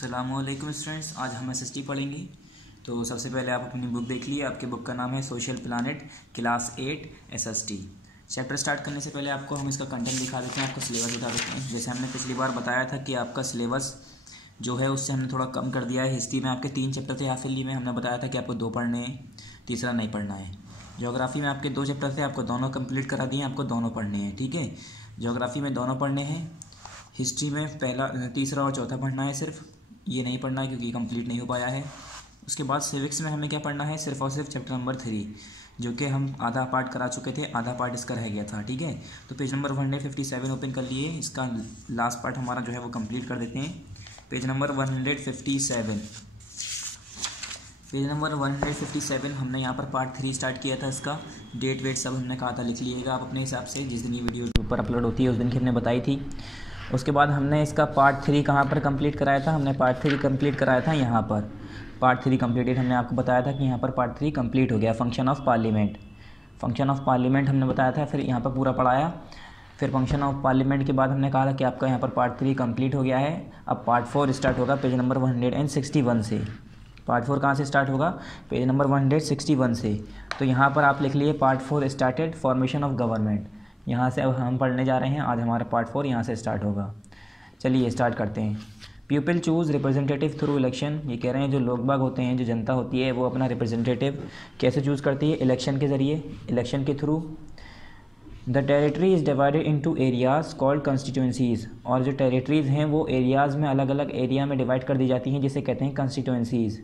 अस्सलामुअलैकुम स्टूडेंट्स, आज हम एसएसटी पढ़ेंगे। तो सबसे पहले आप अपनी बुक देख लीजिए। आपके बुक का नाम है social planet class 8 SST. Chapter start करने से पहले आपको हम इसका कंटेंट दिखा देते हैं, आपका सिलेबस बता देते हैं। जैसे हमने पिछली बार बताया था कि आपका सिलेबस जो है उससे हमने थोड़ा कम कर दिया है। हिस्ट्री में आपके 3 चैप्टर थे, हाफिली में हमने बताया था कि आपको 2 पढ़ने हैं, तीसरा नहीं पढ़ना है। ज्योग्राफी में आपके 2 चैप्टर थे, आपको दोनों कंप्लीट करा दिए, आपको दोनों पढ़ने हैं। ठीक है, ज्योग्राफी में दोनों पढ़ने हैं। हिस्ट्री में पहला, तीसरा और चौथा पढ़ना है, सिर्फ ये नहीं पढ़ना है क्योंकि कंप्लीट नहीं हो पाया है। उसके बाद सिविक्स में हमें क्या पढ़ना है, सिर्फ और सिर्फ चैप्टर नंबर 3, जो कि हम आधा पार्ट करा चुके थे, आधा पार्ट इसका रह गया था। ठीक है, तो पेज नंबर 157 ओपन कर लिए। इसका लास्ट पार्ट हमारा जो है वो कंप्लीट कर देते हैं। पेज नंबर 157, पेज नंबर 157 हमने यहाँ पर पार्ट 3 स्टार्ट किया था। इसका डेट वेट सब हमने कहा था लिख लीजिएगा आप अपने हिसाब से, जिस दिन ये वीडियो यूट्यूब पर अपलोड होती है उस दिन की हमने बताई थी। उसके बाद हमने इसका पार्ट 3 कहाँ पर कंप्लीट कराया था, हमने पार्ट 3 कंप्लीट कराया था यहाँ पर। पार्ट 3 कंप्लीटेड, हमने आपको बताया था कि यहाँ पर पार्ट 3 कंप्लीट हो गया। Function of parliament, function of parliament हमने बताया था, फिर यहाँ पर पूरा पढ़ाया। फिर फंक्शन ऑफ पार्लियामेंट के बाद हमने कहा था कि आपका यहाँ पर पार्ट 3 कंप्लीट हो गया है। अब पार्ट 4 स्टार्ट होगा पेज नंबर 161 से। पार्ट 4 कहाँ से स्टार्ट होगा, पेज नंबर 161 से। तो यहाँ पर आप लिख लिए part 4 started formation of government. यहाँ से अब हम पढ़ने जा रहे हैं, आज हमारा पार्ट 4 यहाँ से स्टार्ट होगा। चलिए स्टार्ट करते हैं। People choose representative through election. ये कह रहे हैं जो लोग बाग होते हैं, जो जनता होती है, वो अपना रिप्रेजेंटेटिव कैसे चूज़ करती है, इलेक्शन के ज़रिए, इलेक्शन के through. The territory is divided into areas called constituencies. और जो टेरिटरीज़ हैं वो एरियाज़ में, अलग अलग एरिया में डिवाइड कर दी जाती हैं, जिसे कहते हैं constituencies.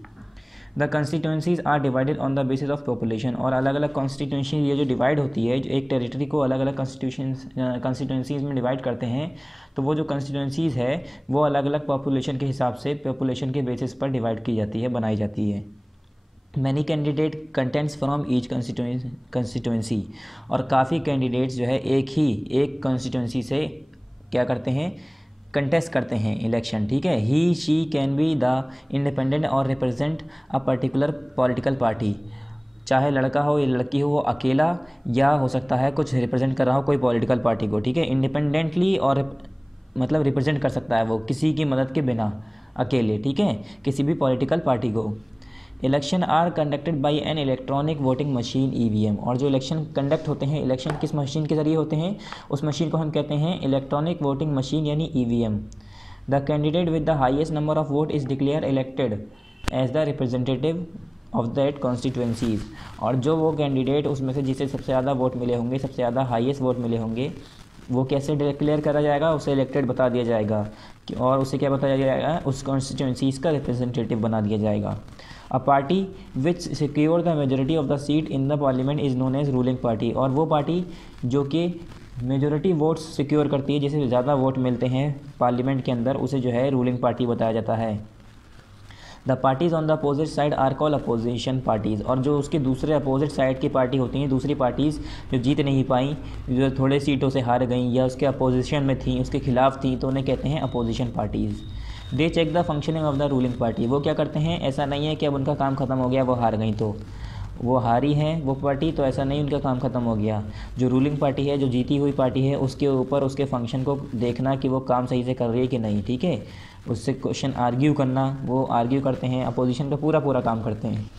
The constituencies are divided on the basis of population. और अलग अलग कॉन्स्टिट्यूंसी ये जो डिवाइड होती है, जो एक टेरिटरी को अलग अलग कंस्टिट्यूंसीज में डिवाइड करते हैं, तो वो जो कंस्टिट्यूंसीज है वो अलग अलग पॉपुलेशन के हिसाब से, पॉपुलेशन के बेसिस पर डिवाइड की जाती है, बनाई जाती है। Many candidate contents from each constituency. और काफ़ी कैंडिडेट्स जो है एक कंस्टिट्यूंसी से क्या करते हैं, कंटेस्ट करते हैं इलेक्शन। ठीक है, he she can be the independent और represent a particular political party. चाहे लड़का हो या लड़की हो, वो अकेला या हो सकता है कुछ रिप्रेजेंट कर रहा हो कोई पॉलिटिकल पार्टी को। ठीक है, इंडिपेंडेंटली और मतलब रिप्रेजेंट कर सकता है वो किसी की मदद के बिना, अकेले। ठीक है, किसी भी पॉलिटिकल पार्टी को। Election are conducted by an electronic voting machine EVM। और जो इलेक्शन कंडक्ट होते हैं, इलेक्शन किस मशीन के ज़रिए होते हैं, उस मशीन को हम कहते हैं इलेक्ट्रॉनिक वोटिंग मशीन यानी EVM। The candidate with the highest number of vote is declare elected as the representative of that constituencies. और जो वो कैंडिडेट उसमें से जिसे सबसे ज़्यादा वोट मिले होंगे, सबसे ज़्यादा हाईएस्ट वोट मिले होंगे, वो कैसे डिक्लेयर करा जाएगा, उसे इलेक्टेड बता दिया जाएगा। और उसे क्या बताया जाएगा, उस कॉन्स्टिट्यूंसीज का रिप्रेजेंटेटिव बना दिया जाएगा। A party which secure the majority of the seat in the parliament is known as ruling party. और वो पार्टी जो कि मेजोरिटी वोट्स सिक्योर करती है, जिसे ज़्यादा वोट मिलते हैं पार्लियामेंट के अंदर, उसे जो है रूलिंग पार्टी बताया जाता है। The parties on the opposite side are call opposition parties. और जो उसके दूसरे अपोजिट साइड की पार्टी होती हैं, दूसरी पार्टीज़ जो जीत नहीं पाई, जो थोड़े सीटों से हार गई या उसके अपोजिशन में थी, उसके खिलाफ थी, तो उन्हें कहते हैं opposition parties. They check the functioning of the ruling party. वो क्या करते हैं, ऐसा नहीं है कि अब उनका काम ख़त्म हो गया, वो हार गई, तो वो हारी हैं वो पार्टी, तो ऐसा नहीं उनका काम ख़त्म हो गया। जो रूलिंग पार्टी है, जो जीती हुई पार्टी है, उसके ऊपर उसके फंक्शन को देखना कि वो काम सही से कर रही है कि नहीं। ठीक है, उससे क्वेश्चन आर्ग्यू करना, वो आर्ग्यू करते हैं, अपोजिशन का पूरा काम करते हैं।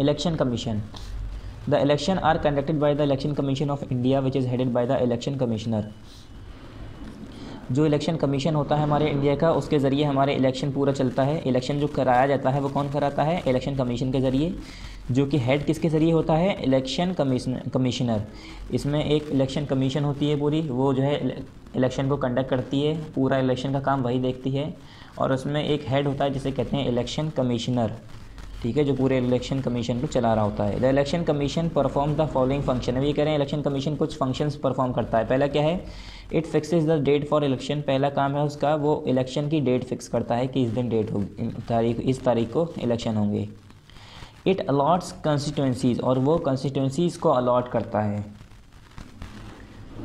Election commission. The election are conducted by the election commission of India which is headed by the election commissioner. जो इलेक्शन कमीशन होता है हमारे इंडिया का, उसके ज़रिए हमारे इलेक्शन पूरा चलता है। इलेक्शन जो कराया जाता है वो कौन कराता है, इलेक्शन कमीशन के ज़रिए, जो कि हेड किसके ज़रिए होता है, इलेक्शन कमिश्नर। इसमें एक इलेक्शन कमीशन होती है पूरी, वो जो है इलेक्शन को कंडक्ट करती है, पूरा इलेक्शन का काम वही देखती है। और उसमें एक हेड होता है जिसे कहते हैं इलेक्शन कमिश्नर। ठीक है, जो पूरे इलेक्शन कमीशन को चला रहा होता है। The election commission perform the following function. अब ये कह रहे हैं इलेक्शन कमीशन कुछ फंक्शंस परफॉर्म करता है। पहला क्या है, it fixes the date for election. पहला काम है उसका, वो इलेक्शन की डेट फिक्स करता है कि इस दिन डेट होगी, तारीख, इस तारीख को इलेक्शन होंगे। It a lots constituencies. और वो कंस्टिट्यूंसीज को अलॉट करता है।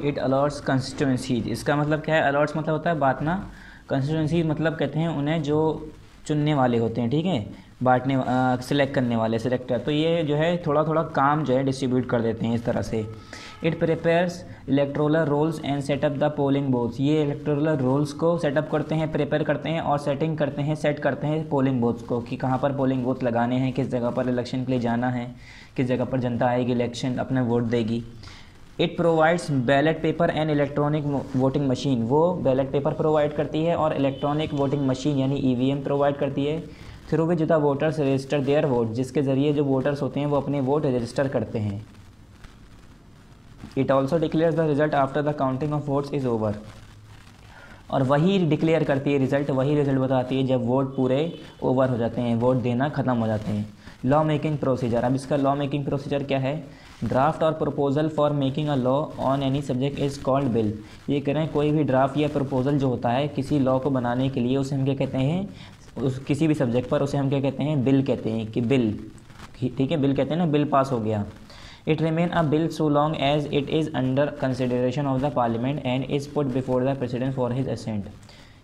इट अलॉट्स कंस्टिट्यूंसीज, इसका मतलब क्या है, अलॉट्स मतलब होता है बांटना, कंस्टिट्यूंसी मतलब कहते हैं उन्हें जो चुनने वाले होते हैं। ठीक है, बांटने सिलेक्ट करने वाले सिलेक्टर, तो ये जो है थोड़ा थोड़ा काम जो है डिस्ट्रीब्यूट कर देते हैं इस तरह से। It prepares electoral rolls and set up the polling booths, ये इलेक्टोरल रोल्स को सेटअप करते हैं, प्रिपेयर करते हैं और सेटिंग करते हैं, सेट करते हैं पोलिंग बूथ्स को कि कहाँ पर पोलिंग बूथ लगाने हैं, किस जगह पर इलेक्शन के लिए जाना है, किस जगह पर जनता आएगी इलेक्शन अपना वोट देगी। It provides ballot paper and electronic voting machine, वो बैलेट पेपर प्रोवाइड करती है और इलेक्ट्रॉनिक वोटिंग मशीन यानी EVM प्रोवाइड करती है। Through which the voters register their vote, जिसके ज़रिए जो वोटर्स होते हैं वो अपने वोट रजिस्टर करते हैं। It also declares the result after the counting of votes is over, और वही डिक्लेयर करती है रिज़ल्ट, वही रिज़ल्ट बताती है जब वोट पूरे ओवर हो जाते हैं, वोट देना ख़त्म हो जाते हैं। लॉ मेकिंग प्रोसीजर, अब इसका लॉ मेकिंग प्रोसीजर क्या है? ड्राफ्ट और proposal for making a law on any subject is called bill, ये कह रहे हैं कोई भी ड्राफ्ट या प्रपोजल जो होता है किसी लॉ को बनाने के लिए उसे हम क्या कहते हैं, उस किसी भी सब्जेक्ट पर उसे हम क्या कहते हैं, बिल कहते हैं कि बिल, ठीक है, बिल कहते हैं ना, बिल पास हो गया। It remain a bill so long as it is under consideration of the parliament and is put before the president for his assent,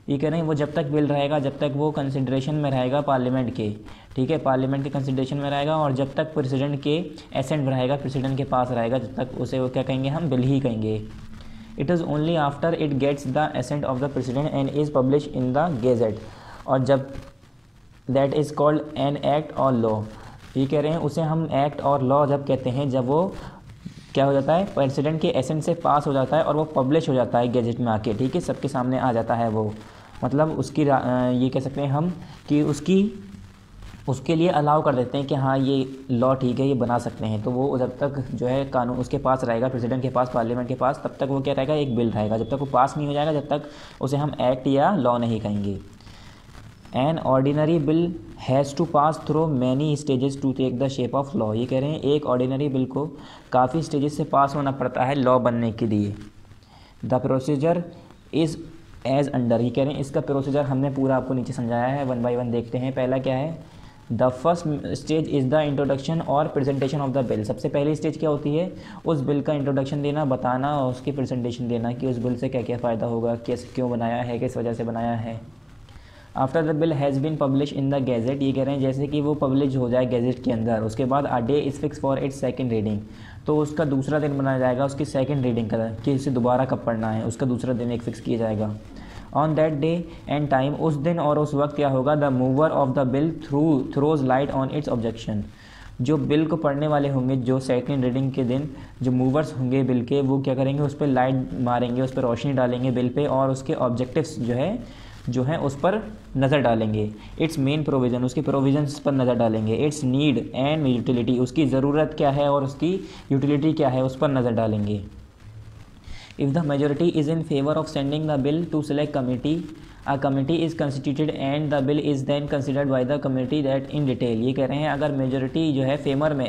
ये कह रहे हैं वो जब तक बिल रहेगा, जब तक वो कंसिडरेशन में रहेगा पार्लियामेंट के, ठीक है, पार्लियामेंट के कंसिडरेशन में रहेगा, और जब तक प्रेसिडेंट के एसेंट में रहेगा, प्रेसिडेंट के पास रहेगा, जब तक उसे वो क्या कहेंगे, हम बिल ही कहेंगे। It is only after it gets the assent of the president and is publish in the gazette, और जब that is called an act और लॉ, ये कह रहे हैं उसे हम एक्ट और लॉ जब कहते हैं जब वो क्या हो जाता है, प्रेसिडेंट के एसेंट से पास हो जाता है और वो पब्लिश हो जाता है गेजेट में आके, ठीक है, सबके सामने आ जाता है वो, मतलब उसकी ये कह सकते हैं हम कि उसके लिए अलाउ कर देते हैं कि हाँ ये लॉ ठीक है, ये बना सकते हैं। तो वो जब तक जो है कानून उसके पास रहेगा, प्रेसिडेंट के पास, पार्लियामेंट के पास, तब तक वो क्या रहेगा, एक बिल रहेगा, जब तक वो पास नहीं हो जाएगा, जब तक उसे हम एक्ट या लॉ नहीं कहेंगे। An ordinary bill has to pass through many stages to take the shape of law, ये कह रहे हैं एक ऑर्डिनरी बिल को काफ़ी स्टेजेस से पास होना पड़ता है लॉ बनने के लिए। The procedure is as under, ये कह रहे हैं इसका प्रोसीजर हमने पूरा आपको नीचे समझाया है, 1 बाय 1 देखते हैं। पहला क्या है, the first stage is the introduction और प्रेजेंटेशन ऑफ द बिल, सबसे पहली स्टेज क्या होती है, उस बिल का इंट्रोडक्शन देना, बताना और उसकी प्रेजेंटेशन देना कि उस बिल से क्या क्या फ़ायदा होगा, कैसे, क्यों बनाया है, किस वजह से बनाया है। After the bill has been publish in the gazette, ये कह रहे हैं जैसे कि वो पब्लिश हो जाए गैजेट के अंदर, उसके बाद a day is fix for its second reading, तो उसका दूसरा दिन बनाया जाएगा उसकी सेकंड रीडिंग का, कि उसे दोबारा कब पढ़ना है, उसका दूसरा दिन एक फिक्स किया जाएगा। On that day and time, उस दिन और उस वक्त क्या होगा, the mover of the bill throws light on its objection, जो बिल को पढ़ने वाले होंगे, जो सेकंड रीडिंग के दिन जो मूवर्स होंगे बिल के, वो क्या करेंगे, उस पर लाइट मारेंगे, उस पर रोशनी डालेंगे बिल पे, और उसके ऑब्जेक्टिव्स जो है उस पर नज़र डालेंगे। इट्स मेन प्रोविज़न, उसके प्रोविजंस पर नज़र डालेंगे। इट्स नीड एंड यूटिलिटी, उसकी ज़रूरत क्या है और उसकी यूटिलिटी क्या है, उस पर नज़र डालेंगे। If the majority is in favour of sending the bill to select committee, a committee is constituted and the bill is then considered by the committee that in detail, ये कह रहे हैं अगर मेजोरिटी जो है फेवर में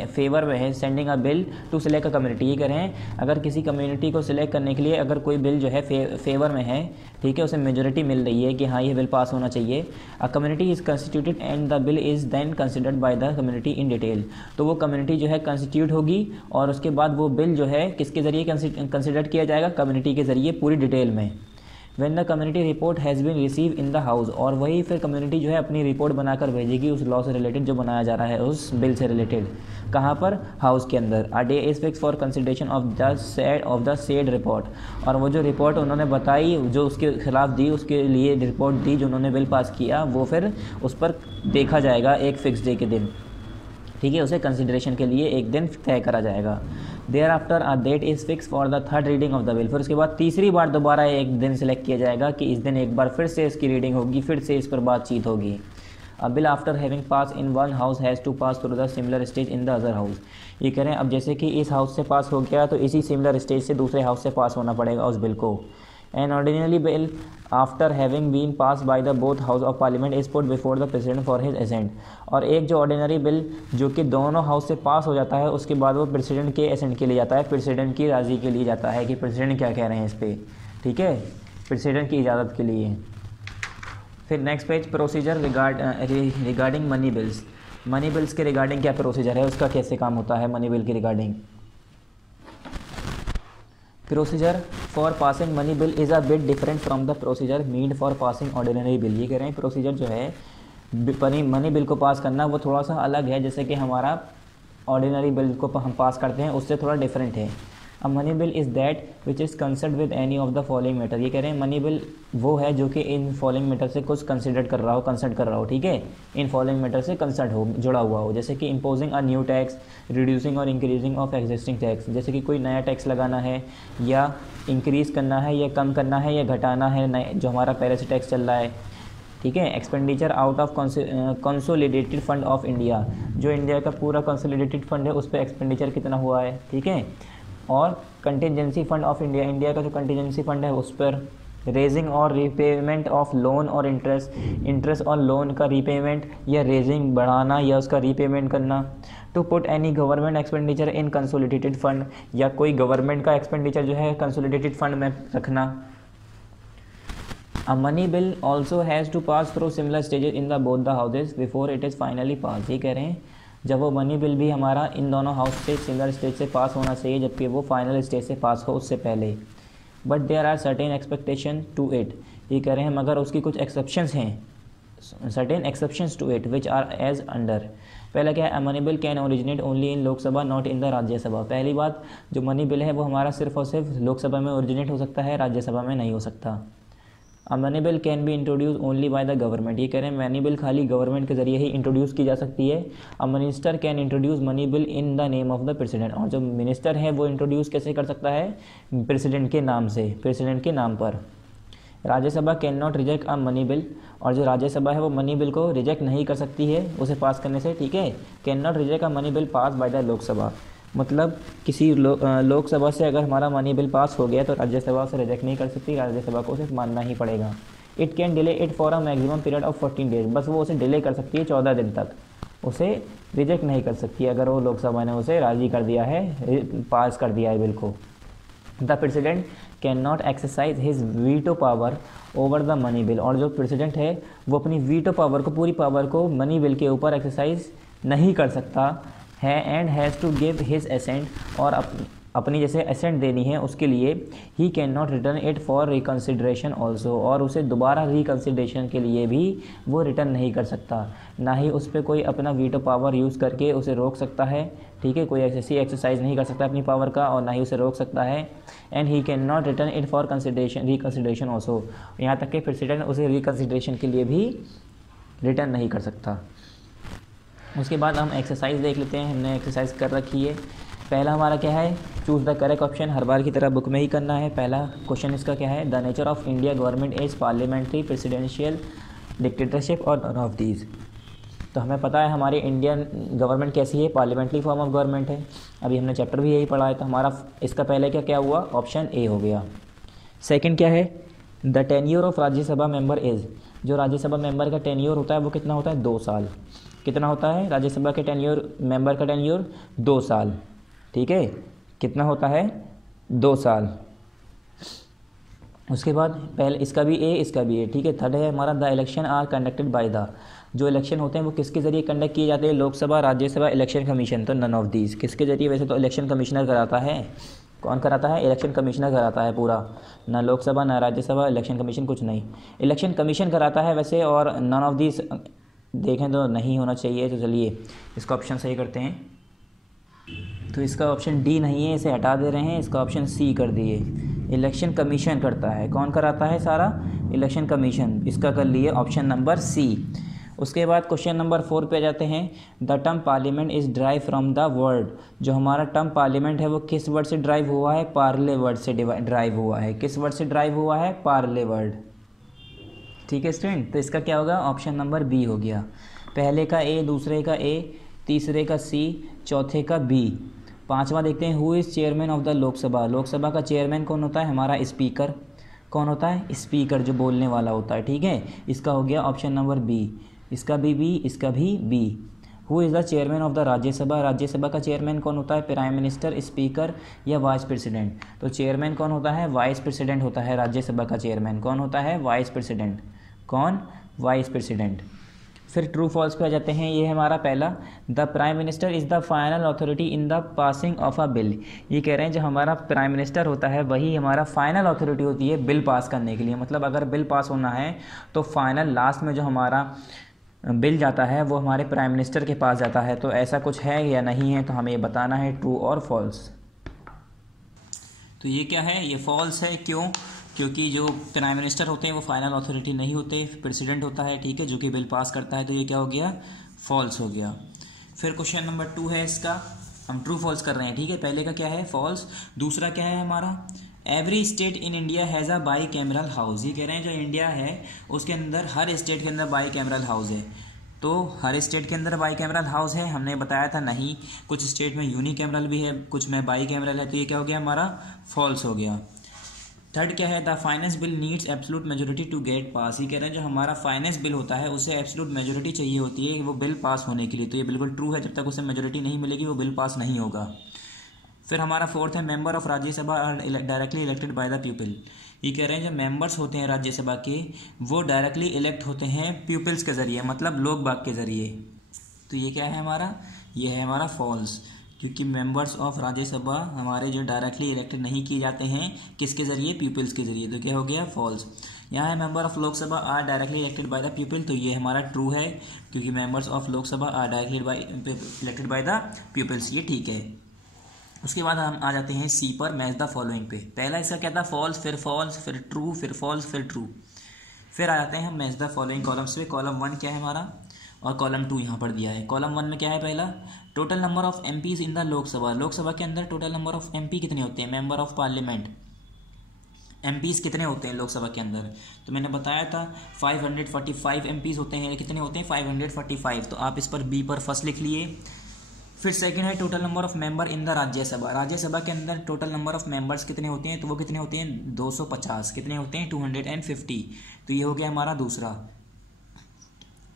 है, sending a bill to select a community, ये कह रहे हैं अगर किसी कम्युनिटी को सिलेक्ट करने के लिए अगर कोई बिल जो है फेवर में है, ठीक है, उसे मेजोरिटी मिल रही है कि हाँ ये बिल पास होना चाहिए, a community is constituted and the bill is then considered by the community in detail, तो वो कम्युनिटी जो है कंस्टिट्यूट होगी और उसके बाद वो बिल जो है किसके ज़रिए कंसिडर किया जाएगा, कम्युनिटी के ज़रिए पूरी डिटेल में। When the community report has been receive in the house, और वही फिर कम्युनिटी जो है अपनी रिपोर्ट बनाकर भेजेगी उस लॉ से रिलेटेड जो बनाया जा रहा है, उस बिल से रिलेटेड, कहाँ पर, हाउस के अंदर। A day is fix for consideration of the said report, और वो जो रिपोर्ट उन्होंने बताई, जो उसके खिलाफ दी, उसके लिए रिपोर्ट दी जो उन्होंने बिल पास किया, वो फिर उस पर देखा जाएगा एक फ़िक्स डे के दिन, ठीक है, उसे कंसिडरेशन के लिए एक दिन तय करा जाएगा। Thereafter a date is fix for the third reading of the bill, फिर उसके बाद तीसरी बार दोबारा एक दिन सेलेक्ट किया जाएगा कि इस दिन एक बार फिर से इसकी रीडिंग होगी, फिर से इस पर बातचीत होगी। A bill after having pass in one house has to pass through the similar stage in the other house, ये कह रहे हैं अब जैसे कि इस हाउस से पास हो गया तो इसी सिमिलर स्टेज से दूसरे हाउस से पास होना पड़ेगा उस बिल को। An ordinary bill after having been passed by the both house of parliament is put before the president for his assent, और एक जो ऑर्डिनरी बिल जो कि दोनों हाउस से पास हो जाता है उसके बाद वो प्रेसिडेंट के एसेंट के लिए जाता है, प्रेसिडेंट की राज़ी के लिए जाता है कि प्रेसिडेंट क्या कह रहे हैं इस पर, ठीक है, प्रेसिडेंट की इजाज़त के लिए। फिर next page, procedure regarding money bills, money bills के रिगार्डिंग क्या प्रोसीजर है, उसका कैसे काम होता है मनी बिल के regarding. Procedure for passing money bill is a bit different from the procedure made for passing ordinary bill, ये कह रहे हैं प्रोसीजर जो है मनी बिल को पास करना वो थोड़ा सा अलग है, जैसे कि हमारा ऑर्डिनरी बिल को हम पास करते हैं उससे थोड़ा डिफरेंट है। A money bill is that which is concern with any of the following matter. ये कह रहे हैं मनी बिल वो है जो कि इन फॉलोइंग मैटर से कुछ कंसिडर कर रहा हो, ठीक है, इन फॉलोइंग मैटर से कंसर्न हो, जुड़ा हुआ हो, जैसे कि imposing a new tax, reducing और इंक्रीजिंग ऑफ एग्जिस्टिंग टैक्स, जैसे कि कोई नया टैक्स लगाना है या इंक्रीज़ करना है या कम करना है या घटाना है नए जो हमारा पहले से टैक्स चल रहा है, ठीक है। Expenditure out of consolidated fund of India, जो इंडिया का पूरा कंसोलिडेटेड फंड है उस पर एक्सपेंडिचर कितना हुआ है, ठीक है। और contingency fund of India, India का जो कंटिजेंसी फंड है उस पर रेजिंग और रीपेमेंट ऑफ लोन और इंटरेस्ट और लोन का रीपेमेंट या रेजिंग बढ़ाना या उसका रीपेमेंट करना। To put any government expenditure in consolidated fund, या कोई गवर्नमेंट का एक्सपेंडिचर जो है कंसोलिडेटेड फंड में रखना। A money bill also has to pass through similar stages in the both the houses before it is finally passed। ये कह रहे हैं जब वो मनी बिल भी हमारा इन दोनों हाउस से सिमिलर स्टेज से पास होना चाहिए, जबकि वो फाइनल स्टेज से पास हो उससे पहले। But there are certain expectation to it, ये कह रहे हैं मगर उसकी कुछ एक्सेप्शंस हैं, certain exceptions to it which are as under. पहला क्या है, a money bill can originate only in Lok Sabha not in the Rajya Sabha. पहली बात, जो मनी बिल है वो हमारा सिर्फ और सिर्फ लोकसभा में ओरिजिनेट हो सकता है, राज्यसभा में नहीं हो सकता। अ money bill can be introduce only by the government, ये कह रहे हैं मनी बिल खाली गवर्नमेंट के जरिए ही इंट्रोड्यूस की जा सकती है। A minister can introduce money bill in the name of the president, और जो मिनिस्टर है वो इंट्रोड्यूस कैसे कर सकता है, प्रेसिडेंट के नाम से, प्रेसिडेंट के नाम पर। Rajya Sabha can not reject a money bill, और जो राज्यसभा है वो मनी बिल को रिजेक्ट नहीं कर सकती है उसे पास करने से, ठीक है। Can not reject a money bill pass by the Lok Sabha, मतलब किसी लोकसभा से अगर हमारा मनी बिल पास हो गया तो राज्यसभा उसे रिजेक्ट नहीं कर सकती, राज्यसभा को उसे मानना ही पड़ेगा। It can delay it for a maximum period of 14 days, बस वो उसे डिले कर सकती है 14 दिन तक, उसे रिजेक्ट नहीं कर सकती अगर वो लोकसभा ने उसे राज़ी कर दिया है, पास कर दिया है बिल को। The president can not exercise his veto power over the money bill, और जो प्रेसिडेंट है वो अपनी वीटो पावर को, पूरी पावर को मनी बिल के ऊपर एक्सरसाइज नहीं कर सकता है। And has to give his assent, और अपनी जैसे एसेंट देनी है उसके लिए he can not return it for reconsideration also, और उसे दोबारा रिकन्सिडरेशन के लिए भी वो रिटर्न नहीं कर सकता, ना ही उस पर कोई अपना वीटो पावर यूज़ करके उसे रोक सकता है, ठीक है, कोई ऐसी एक्सरसाइज नहीं कर सकता अपनी पावर का, और ना ही उसे रोक सकता है। And he can not return it for reconsideration also, यहाँ तक कि प्रेसिडेंट उसे रिकन्सिडरेशन के लिए भी रिटर्न नहीं कर सकता। उसके बाद हम एक्सरसाइज देख लेते हैं, हमने एक्सरसाइज कर रखी है। पहला हमारा क्या है, चूज़ द करेक्ट ऑप्शन, हर बार की तरह बुक में ही करना है। पहला क्वेश्चन इसका क्या है, the nature of India government is parliamentary, presidential, dictatorship और नन ऑफ दीज। तो हमें पता है हमारी इंडियन गवर्नमेंट कैसी है, पार्लियामेंट्री फॉर्म ऑफ गवर्नमेंट है, अभी हमने चैप्टर भी यही पढ़ा है, तो हमारा इसका पहले क्या हुआ, ऑप्शन ए हो गया। सेकेंड क्या है, the tenure of Rajya Sabha member is, जो राज्यसभा मेंबर का टेन्योर होता है वो कितना होता है, 2 साल। कितना होता है राज्यसभा के टेन्योर, मेंबर का टेन्योर 2 साल, ठीक है, कितना होता है, 2 साल। उसके बाद पहले इसका भी ए, इसका भी ए, ठीक है। थर्ड है हमारा, the election are conducted by the, जो इलेक्शन होते हैं वो किसके ज़रिए कंडक्ट किए जाते हैं, लोकसभा, राज्यसभा, इलेक्शन कमीशन, तो नन ऑफ दीज, किसके ज़रिए, वैसे तो इलेक्शन कमिश्नर कराता है, कौन कराता है, इलेक्शन कमिश्नर कराता है पूरा, ना लोकसभा ना राज्यसभा, इलेक्शन कमीशन कुछ नहीं, इलेक्शन कमीशन कराता है वैसे, और नन ऑफ दीज देखें तो नहीं होना चाहिए। तो चलिए इसका ऑप्शन सही करते हैं, तो इसका ऑप्शन डी नहीं है, इसे हटा दे रहे हैं, इसका ऑप्शन सी कर दिए, इलेक्शन कमीशन करता है। कौन कराता है सारा, इलेक्शन कमीशन, इसका कर लिए ऑप्शन नंबर सी। उसके बाद क्वेश्चन नंबर 4 पे जाते हैं, the term parliament is drive from the word, जो हमारा टर्म पार्लियामेंट है वो किस वर्ड से ड्राइव हुआ है, पार्ले वर्ड से ड्राइव हुआ है। किस वर्ड से ड्राइव हुआ है, पार्ले वर्ड, ठीक है स्टूडेंट। तो इसका क्या होगा, ऑप्शन नंबर बी हो गया। पहले का ए, दूसरे का ए, तीसरे का सी, चौथे का बी। पांचवा देखते हैं, who is chairman of the Lok Sabha, Lok Sabha का चेयरमैन कौन होता है, हमारा स्पीकर। कौन होता है, स्पीकर, जो बोलने वाला होता है, ठीक है। इसका हो गया ऑप्शन नंबर बी, इसका भी बी, इसका भी B. Who is the chairman of the Rajya Sabha, Rajya Sabha का चेयरमैन कौन होता है, प्राइम मिनिस्टर, स्पीकर या वाइस प्रेसिडेंट। तो चेयरमैन कौन होता है, वाइस प्रेसिडेंट होता है, राज्यसभा का चेयरमैन कौन होता है, वाइस प्रेसिडेंट। कौन, वाइस प्रेसिडेंट। फिर ट्रू फॉल्स पे आ जाते हैं, ये है हमारा पहला, the prime minister is the final authority in the passing of a bill. ये कह रहे हैं जो हमारा प्राइम मिनिस्टर होता है वही हमारा फाइनल अथॉरिटी होती है बिल पास करने के लिए, मतलब अगर बिल पास होना है तो फाइनल लास्ट में जो हमारा बिल जाता है वो हमारे प्राइम मिनिस्टर के पास जाता है, तो ऐसा कुछ है या नहीं है, तो हमें ये बताना है ट्रू और फॉल्स। तो ये क्या है, ये फॉल्स है। क्यों? क्योंकि जो प्राइम मिनिस्टर होते हैं वो फाइनल अथॉरिटी नहीं होते, प्रेसिडेंट होता है, ठीक है, जो कि बिल पास करता है। तो ये क्या हो गया, फॉल्स हो गया। फिर क्वेश्चन नंबर 2 है इसका, हम ट्रू फॉल्स कर रहे हैं, ठीक है। पहले का क्या है, फॉल्स। दूसरा क्या है हमारा, every state in India has a by cameral house. ये कह रहे हैं जो इंडिया है उसके अंदर, हर स्टेट के अंदर बाई कैमरल हाउस है। तो हर स्टेट के अंदर बाई कैमरल हाउस है, हमने बताया था नहीं, कुछ स्टेट में यूनी कैमरल भी है, कुछ में बाई कैमरल है। तो ये क्या हो गया हमारा, फॉल्स हो गया। थर्ड क्या है, the finance bill needs absolute majority to get pass. ये कह रहे हैं जो हमारा फाइनेंस बिल होता है उसे एब्सोल्यूट मेजोरिटी चाहिए होती है वो बिल पास होने के लिए। तो ये बिल्कुल ट्रू है, जब तक उसे मेजोरिटी नहीं मिलेगी वो बिल पास नहीं होगा। फिर हमारा फोर्थ है, member of Rajya Sabha are directly elected by the people. ये कह रहे हैं जो मेंबर्स होते हैं राज्यसभा के वो डायरेक्टली इलेक्ट होते हैं पीपल्स के ज़रिए, मतलब लोग बाग के ज़रिए। तो ये क्या है हमारा, ये है हमारा फॉल्स, क्योंकि मेंबर्स ऑफ राज्यसभा हमारे जो डायरेक्टली इलेक्टेड नहीं किए जाते हैं, किसके ज़रिए, पीपल्स के ज़रिए। तो क्या हो गया, फॉल्स। यहाँ है member of Lok Sabha are directly elected by the people. तो ये हमारा ट्रू है, क्योंकि members of Lok Sabha are directly elected by the peoples, ये ठीक है। उसके बाद हम आ जाते हैं सी पर, मैच द फॉलोइंग पे। पहला इसका क्या था, फॉल्स, फिर ट्रू, फिर फॉल्स, फिर ट्रू। फिर आ जाते हैं हम मैच द फॉलोइंग कॉलम्स पे। कॉलम 1 क्या है हमारा और कॉलम 2 यहाँ पर दिया है। कॉलम 1 में क्या है, पहला total number of MPs in the Lok Sabha. Lok Sabha के अंदर टोटल नंबर ऑफ एमपी कितने होते हैं, मेंबर ऑफ पार्लियामेंट, एमपीज कितने होते हैं लोकसभा के अंदर। तो मैंने बताया था 545 एमपीज होते हैं। कितने होते हैं, 545। तो आप इस पर बी पर फर्स्ट लिख लिए। फिर सेकंड है total number of member in the Rajya Sabha. Rajya Sabha के अंदर टोटल नंबर ऑफ मेंबर्स कितने होते हैं, तो वो कितने होते हैं, 250। कितने होते हैं, 250। तो ये हो गया हमारा दूसरा।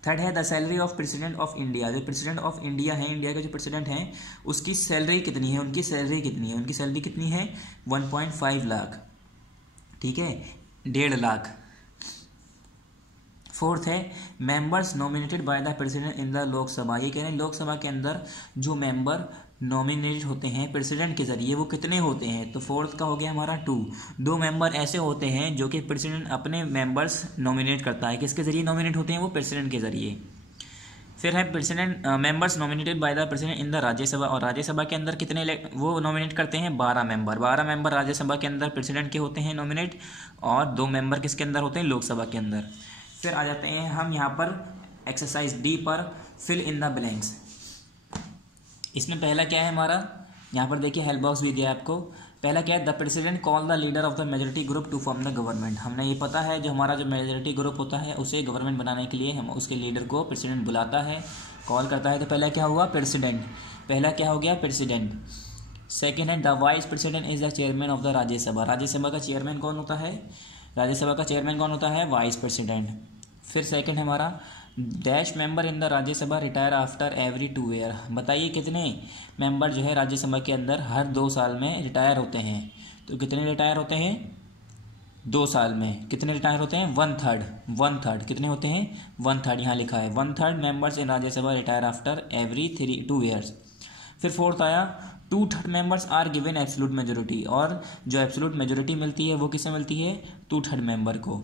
थर्ड है the salary of president of India. जो प्रेसिडेंट ऑफ इंडिया है, इंडिया के जो प्रेसिडेंट हैं उसकी सैलरी कितनी है, उनकी सैलरी कितनी है, उनकी सैलरी कितनी है, 1.5 लाख, ठीक है, 1.5 लाख। फोर्थ है members nominated by the president in the Lok Sabha. ये कह रहे हैं लोकसभा के अंदर जो मेंबर नॉमिनेट होते हैं प्रेसिडेंट के जरिए वो कितने होते हैं। तो फोर्थ का हो गया हमारा 2। 2 मेंबर ऐसे होते हैं जो कि प्रेसिडेंट अपने मेंबर्स नॉमिनेट करता है, किसके जरिए नॉमिनेट होते हैं, वो प्रेसिडेंट के जरिए। फिर है president members nominated by the president in the Rajya Sabha. और राज्यसभा के अंदर कितने वो नॉमिनेट करते हैं, 12 मेंबर। 12 मेंबर राज्यसभा के अंदर प्रेसिडेंट के होते हैं नॉमिनेट, और 2 मेंबर किसके अंदर होते हैं, लोकसभा के अंदर। फिर आ जाते हैं हम यहाँ पर एक्सरसाइज डी पर, फिल इन द ब्लैंक्स। इसमें पहला क्या है हमारा, यहाँ पर देखिए हेल्प बॉक्स भी दिया है आपको। पहला क्या है, the president call the leader of the majority group to form the government. हमने ये पता है जो हमारा जो मेजोरिटी ग्रुप होता है उसे गवर्नमेंट बनाने के लिए हम उसके लीडर को प्रेसिडेंट बुलाता है, कॉल करता है। तो पहला क्या हुआ, प्रेसिडेंट। पहला क्या हो गया, प्रेसिडेंट। सेकेंड है the vice president is the chairman of the Rajya Sabha. Rajya Sabha का चेयरमैन कौन होता है, राज्यसभा का चेयरमैन कौन होता है, वाइस प्रेसिडेंट। फिर सेकंड है हमारा dash member in the Rajya Sabha retire after every 2 year. बताइए कितने मेंबर जो है राज्यसभा के अंदर हर 2 साल में रिटायर होते हैं। तो कितने रिटायर होते हैं, 2 साल में कितने रिटायर होते हैं, 1/3। कितने होते हैं, 1/3, यहाँ लिखा है 1/3 members in Rajya Sabha retire after every 2 years. फिर फोर्थ आया 2/3 members are given absolute majority. और जो एब्सोल्यूट मेजोरिटी मिलती है वो किसे मिलती है, 2/3 मेंबर को।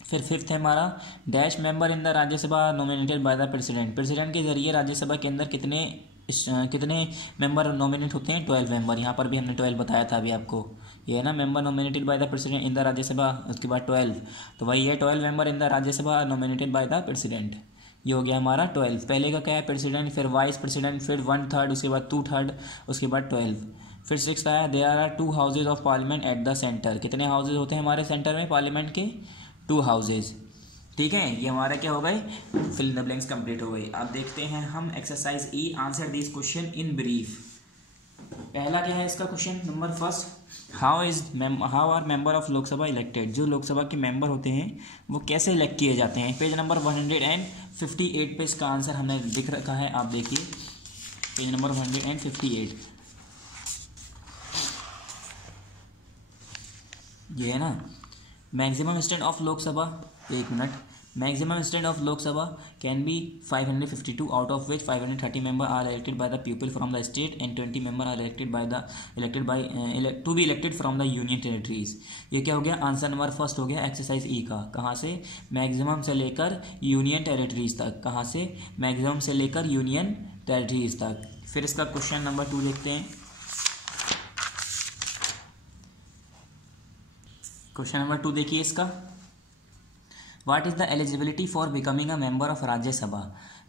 फिर फिफ्थ है हमारा dash member in the Rajya Sabha nominated by the president. President के जरिए राज्यसभा के अंदर कितने मेंबर नॉमिनेट होते हैं, 12 मेंबर। यहाँ पर भी हमने 12 बताया था अभी आपको, ये है ना, member nominated by the president in the Rajya Sabha, उसके बाद 12, तो वही है 12 member in the Rajya Sabha nominated by the president. ये हो गया हमारा 12। पहले का क्या है, प्रेसिडेंट, फिर वाइस प्रेसिडेंट, फिर 1/3, उसके बाद 2/3, उसके बाद 12। फिर 6 आया there are 2 houses of parliament at the centre. कितने हाउसेज होते हैं हमारे सेंटर में पार्लियामेंट के, 2 हाउसेज, ठीक है। ये हमारा क्या हो गए, fill in the blanks complete हो गई। अब देखते हैं हम exercise E, answer this question in brief. पहला क्या है इसका question number first, how are member of Lok Sabha elected. जो लोकसभा के मेंबर होते हैं वो कैसे इलेक्ट किए जाते हैं। पेज नंबर 158 पे इसका आंसर हमने लिख रखा है, आप देखिए पेज नंबर 158, ये है ना। मैक्सिमम स्टैंड ऑफ लोकसभा, एक minute, maximum stand of Lok Sabha can be 552, out of which 530 member are elected by the people from the state and 20 member are elected to be elected from the union territories. ये क्या हो गया, answer number first हो गया exercise ई का। कहाँ से, maximum से लेकर यूनियन टेरिटरीज तक। कहाँ से, मैक्सिमम से लेकर यूनियन टेरिटरीज तक। फिर इसका क्वेश्चन नंबर 2 देखते हैं। क्वेश्चन नंबर 2 देखिए इसका, what is the eligibility for becoming a member of Rajya Sabha.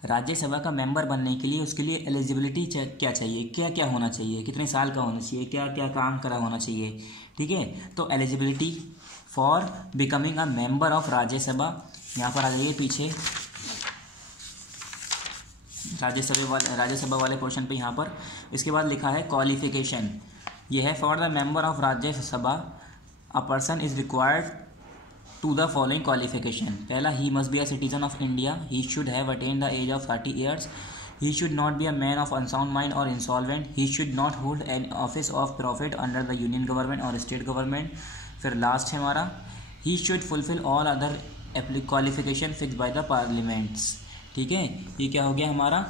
Rajya Sabha का मेंबर बनने के लिए उसके लिए एलिजिबिलिटी क्या चाहिए, क्या क्या होना चाहिए, कितने साल का होना चाहिए, क्या क्या काम करा होना चाहिए। ठीक है, तो eligibility for becoming a member of Rajya Sabha, यहाँ पर आ जाइए पीछे, राज्यसभा वाले पोर्शन पे यहाँ पर। इसके बाद लिखा है क्वालिफिकेशन, यह है for the member of Rajya Sabha a person is required to the following qualification। पहला, he must be a citizen of India, he should have attained the age of 30 years, he should not be a man of unsound mind or insolvent, he should not hold an office of profit under the union government or state government। फिर last है हमारा, he should fulfill all other qualification fixed by the parliaments। ठीक है, ये क्या हो गया हमारा,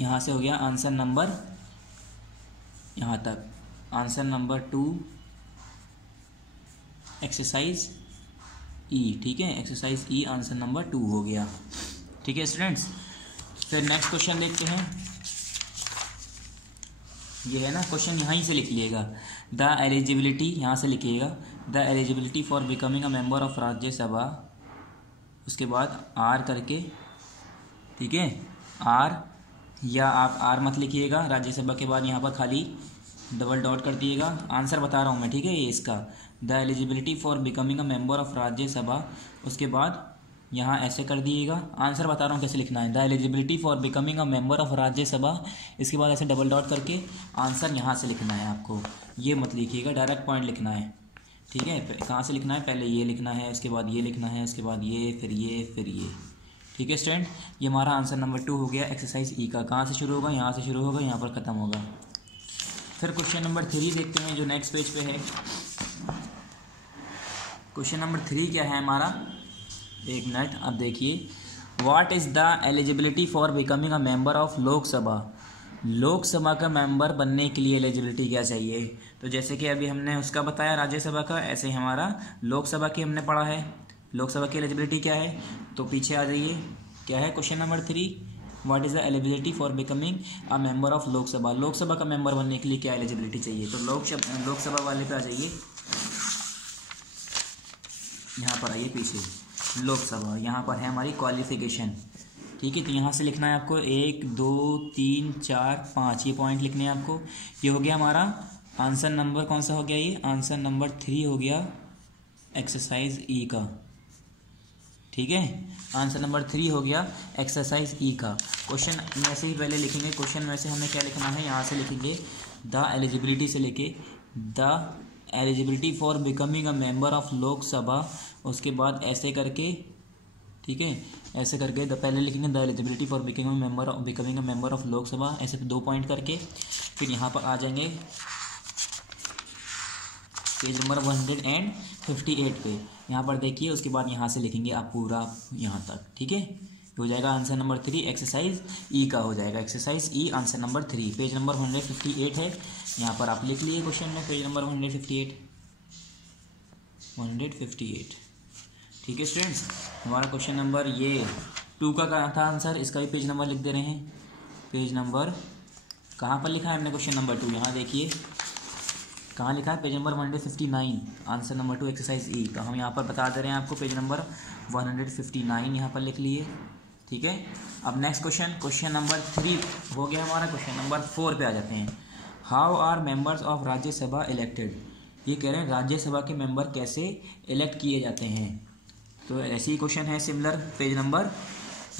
यहाँ से हो गया आंसर नंबर, यहाँ तक आंसर नंबर 2 एक्सरसाइज ई। ठीक है, एक्सरसाइज ई आंसर नंबर 2 हो गया। ठीक है स्टूडेंट्स, फिर नेक्स्ट क्वेश्चन देखते हैं। ये है ना क्वेश्चन, यहाँ ही से लिख लीजिएगा, द एलिजिबिलिटी, यहाँ से लिखिएगा the eligibility for becoming a member of Rajya Sabha, उसके बाद आर करके, ठीक है, आर, या आप आर मत लिखिएगा, राज्यसभा के बाद यहाँ पर खाली डबल डॉट कर दिएगा। आंसर बता रहा हूँ मैं, ठीक है, ये इसका the eligibility for becoming a member of Rajya Sabha, उसके बाद यहाँ ऐसे कर दिएगा। आंसर बता रहा हूँ कैसे लिखना है, the eligibility for becoming a member of Rajya Sabha, इसके बाद ऐसे डबल डॉट करके आंसर यहाँ से लिखना है आपको, ये मत लिखिएगा, डायरेक्ट पॉइंट लिखना है। ठीक है, कहाँ से लिखना है, पहले ये लिखना है, उसके बाद ये लिखना है, उसके बाद ये, फिर ये, फिर ये। ठीक है स्टूडेंट, ये हमारा आंसर नंबर 2 हो गया एक्सरसाइज ई का। कहाँ से शुरू होगा, यहाँ से शुरू होगा, यहाँ पर ख़त्म होगा। फिर क्वेश्चन नंबर 3 देखते हैं जो नेक्स्ट पेज पे है। क्वेश्चन नंबर 3 क्या है हमारा, एक मिनट, अब देखिए, what is the eligibility for becoming a member of Lok Sabha. Lok Sabha का मेंबर बनने के लिए एलिजिबिलिटी क्या चाहिए। तो जैसे कि अभी हमने उसका बताया राज्यसभा का, ऐसे ही हमारा लोकसभा की हमने पढ़ा है। लोकसभा की एलिजिबिलिटी क्या है, तो पीछे आ जाइए, क्या है question number 3, what is the eligibility for becoming a member of Lok Sabha. Lok Sabha का मेंबर बनने के लिए क्या एलिजिबिलिटी चाहिए। तो लोकसभा वाले पे आ जाइए, यहाँ पर आइए पीछे, लोकसभा, यहाँ पर है हमारी क्वालिफिकेशन। ठीक है, तो यहाँ से लिखना है आपको 1 2 3 4 5, ये पॉइंट लिखने हैं आपको। ये हो गया हमारा आंसर नंबर, कौन सा हो गया, ये आंसर नंबर 3 हो गया एक्सरसाइज ई का। ठीक है, आंसर नंबर 3 हो गया एक्सरसाइज ई का। क्वेश्चन में से ही पहले लिखेंगे, क्वेश्चन में से हमें क्या लिखना है, यहाँ से लिखेंगे द एलिजिबिलिटी से लेके the eligibility for becoming a member of Lok Sabha, उसके बाद ऐसे करके, ठीक है, ऐसे करके पहले लिखेंगे the eligibility for becoming a member of Lok Sabha, ऐसे 2 पॉइंट करके। फिर यहाँ पर आ जाएंगे पेज नंबर 158 पे, यहाँ पर देखिए, उसके बाद यहाँ से लिखेंगे आप पूरा यहाँ तक। ठीक है, हो जाएगा आंसर नंबर 3 एक्सरसाइज ई का हो जाएगा, exercise E answer number 3। Page number 158 है, यहाँ पर आप लिख लिए क्वेश्चन में, पेज नंबर 158। ठीक है स्टूडेंट्स, हमारा क्वेश्चन नंबर ये 2 का था आंसर, इसका भी पेज नंबर लिख दे रहे हैं। पेज नंबर कहाँ पर लिखा है हमने क्वेश्चन नंबर 2, यहाँ देखिए कहाँ लिखा है, page number 159, answer number 2 exercise ई। तो हम यहाँ पर बता दे रहे हैं आपको, पेज नंबर 159 यहाँ पर लिख लिए। ठीक है, अब नेक्स्ट क्वेश्चन नंबर 3 हो गया हमारा। क्वेश्चन नंबर 4 पे आ जाते हैं, how are members of Rajya Sabha elected. ये कह रहे हैं राज्यसभा के मेंबर कैसे इलेक्ट किए जाते हैं। तो ऐसे ही क्वेश्चन है सिमिलर, पेज नंबर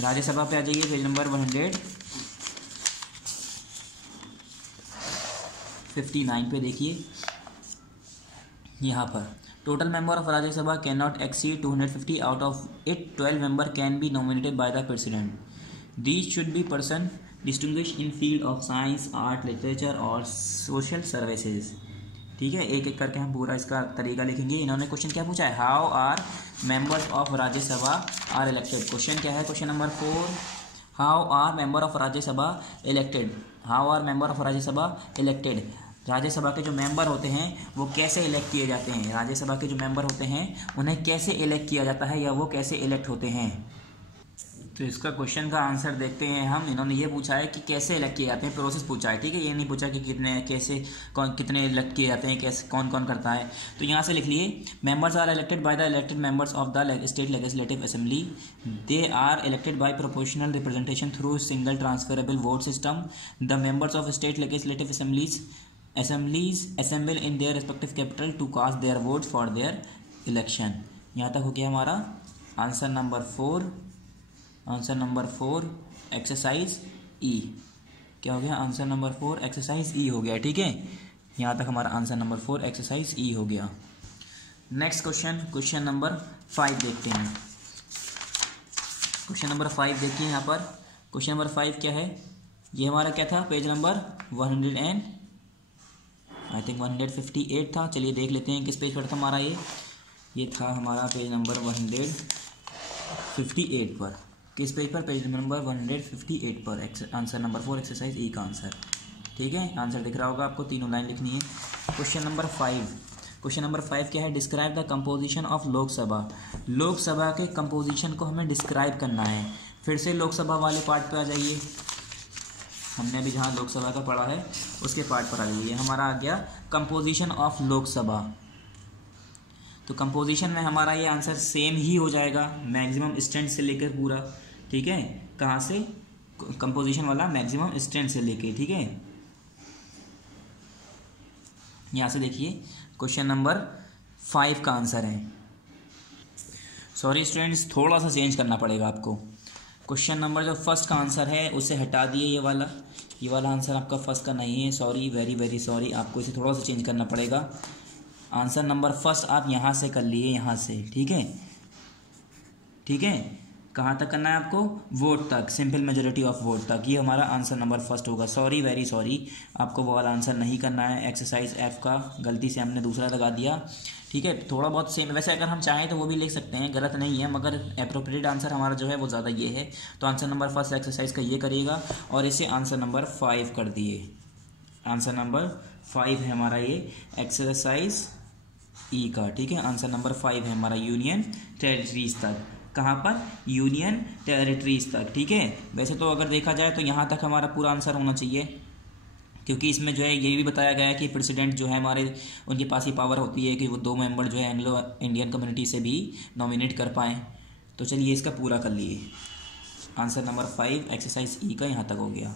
राज्यसभा पे आ जाइए, पेज नंबर 159 पे देखिए, यहाँ पर total member of Rajya Sabha can not exceed 250, out of it 12 member can be nominated by the president. These should be person distinguish in field of science, art, literature और social services. ठीक है, एक एक करके हम पूरा इसका तरीका लिखेंगे। इन्होंने क्वेश्चन क्या पूछा है, how are members of Rajya Sabha are elected. Question क्या है, question number 4, how are member of Rajya Sabha elected. How are member of Rajya Sabha elected, Rajya Sabha के जो मेंबर होते हैं वो कैसे इलेक्ट किए जाते हैं, राज्यसभा के जो मेंबर होते हैं उन्हें कैसे इलेक्ट किया जाता है या वो कैसे इलेक्ट होते हैं। तो इसका क्वेश्चन का आंसर देखते हैं हम। इन्होंने ये पूछा है कि कैसे इलेक्ट किए जाते हैं, प्रोसेस पूछा है, ठीक है, ये नहीं पूछा कि कितने कैसे कौन कितने इलेक्ट किए जाते हैं, कैसे कौन कौन करता है। तो यहाँ से लिख लिए, members are elected by the elected members of the state legislative assembly. They are elected by proportional representation through single transferable vote system. The members of state legislative assemblies assemble in their respective capital to cast their votes for their election। यहाँ तक हो गया हमारा answer number 4। Answer number 4 exercise ई। क्या हो गया, answer number 4 exercise ई हो गया, ठीक है। यहाँ तक हमारा आंसर नंबर 4 एक्सरसाइज ई हो गया। नेक्स्ट क्वेश्चन, क्वेश्चन नंबर 5 देखते हैं। क्वेश्चन नंबर 5 देखिए यहाँ पर। क्वेश्चन नंबर 5 क्या है, ये हमारा क्या था, पेज नंबर 158 था। चलिए देख लेते हैं किस पेज पर था हमारा ये था हमारा पेज नंबर 158 पर। किस पेज पर, पेज नंबर 158 पर। आंसर नंबर 4 एक्सरसाइज ई का आंसर, ठीक है। आंसर दिख रहा होगा आपको, तीनों लाइन लिखनी है। क्वेश्चन नंबर 5, क्वेश्चन नंबर 5 क्या है, describe the composition of Lok Sabha. Lok Sabha के कंपोजिशन को हमें डिस्क्राइब करना है। फिर से लोकसभा वाले पार्ट पर आ जाइए, हमने अभी जहाँ लोकसभा का पढ़ा है उसके पार्ट पर आ जाइए। हमारा आ गया कंपोजिशन ऑफ लोकसभा। तो कंपोजिशन में हमारा ये आंसर सेम ही हो जाएगा, मैक्सिमम स्ट्रेंथ से लेकर पूरा, ठीक है। कहाँ से, कंपोजिशन वाला मैक्सिमम स्ट्रेंथ से लेके, ठीक है। यहाँ से देखिए क्वेश्चन नंबर 5 का आंसर है। सॉरी स्टूडेंट्स, थोड़ा सा चेंज करना पड़ेगा आपको। क्वेश्चन नंबर जो फर्स्ट का आंसर है उसे हटा दिए, ये वाला आंसर आपका फर्स्ट का नहीं है, सॉरी, वेरी वेरी सॉरी, आपको इसे थोड़ा सा चेंज करना पड़ेगा। आंसर नंबर फर्स्ट आप यहाँ से कर लिए, यहाँ से, ठीक है, ठीक है। कहाँ तक करना है आपको, वोट तक, सिंपल मेजोरिटी ऑफ वोट तक, ये हमारा आंसर नंबर फर्स्ट होगा। सॉरी, वेरी सॉरी, आपको वो वाला आंसर नहीं करना है। एक्सरसाइज एफ का गलती से हमने दूसरा लगा दिया, ठीक है। थोड़ा बहुत सेम, वैसे अगर हम चाहें तो वो भी लिख सकते हैं, गलत नहीं है, मगर अप्रोप्रिएट आंसर हमारा जो है वो ज़्यादा ये है। तो आंसर नंबर फर्स्ट एक्सरसाइज का ये करिएगा और इसे आंसर नंबर 5 कर दिए। आंसर नंबर 5 है हमारा ये एक्सरसाइज ई का, ठीक है। आंसर नंबर 5 है हमारा यूनियन टेरिटरीज तक। कहाँ पर, यूनियन टेरिटरीज तक, ठीक है। वैसे तो अगर देखा जाए तो यहाँ तक हमारा पूरा आंसर होना चाहिए, क्योंकि इसमें जो है ये भी बताया गया है कि प्रेसिडेंट जो है हमारे, उनके पास ही पावर होती है कि वो 2 मेंबर जो है एंग्लो इंडियन कम्युनिटी से भी नॉमिनेट कर पाएँ। तो चलिए इसका पूरा कर लिए। आंसर नंबर 5 एक्सरसाइज ई का यहाँ तक हो गया।